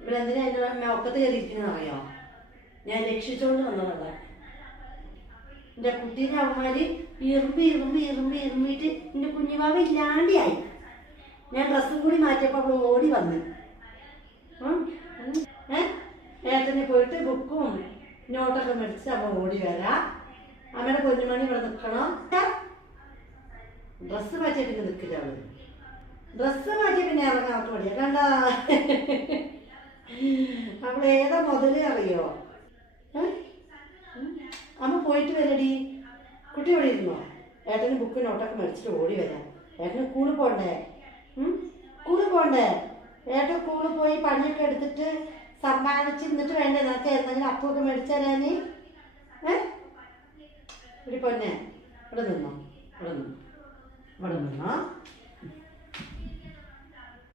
ഇവിടെ എന്തിനാ എൻ്റെ ഒക്കത്ത് കയറിയിരിക്കുന്നത് അറിയോ? ഞാൻ രക്ഷിച്ചോണ്ട് വന്നതല്ല. എൻ്റെ കുട്ടീൻ്റെ അവന്മാര് ഇറുമ്പിയിട്ട് എൻ്റെ കുഞ്ഞുമാവ ഇല്ലാണ്ടിയായി. ഞാൻ ഡ്രസ്സും കൂടി മാറ്റിയപ്പോൾ അവൾ ഓടി വന്ന് ഏട്ടന് പോയിട്ട് ബുക്കും നോട്ടൊക്കെ മേടിച്ച് അവ ഓടി വരാം. അമ്മയുടെ കുഞ്ഞുമണി ഇവിടെ നിൽക്കണം. ഡ്രസ്സ് മാറ്റിയ പിന്നെ നിൽക്കില്ല അവള്. ഡ്രസ്സ് മാറ്റിയ പിന്നെ ഇറങ്ങാത്ത പടിയാ. കണ്ട അവൾ ഏതാ മുതല് അറിയോ? അമ്മ പോയിട്ട് വരടി. കുട്ടി ഇവിടെ ഇരുന്നോ? ഏട്ടന് ബുക്ക് നോട്ടൊക്കെ മേടിച്ചിട്ട് ഓടി വരാം. ഏട്ടന് സ്കൂളിൽ പോണ്ടേ? സ്കൂളിൽ പോണ്ടേ? ഏട്ടൻ സ്കൂളിൽ പോയി പണിയൊക്കെ എടുത്തിട്ട് സമ്പാദിച്ചിരുന്നിട്ട് വേണ്ടേ നേരത്തെ എന്തെങ്കിലും അപ്പൊക്കെ മേടിച്ചു തരാന്? ഇവിടെ പൊന്നെ ഇവിടെ നിന്നോ? ഇവിടെ നിന്നോ?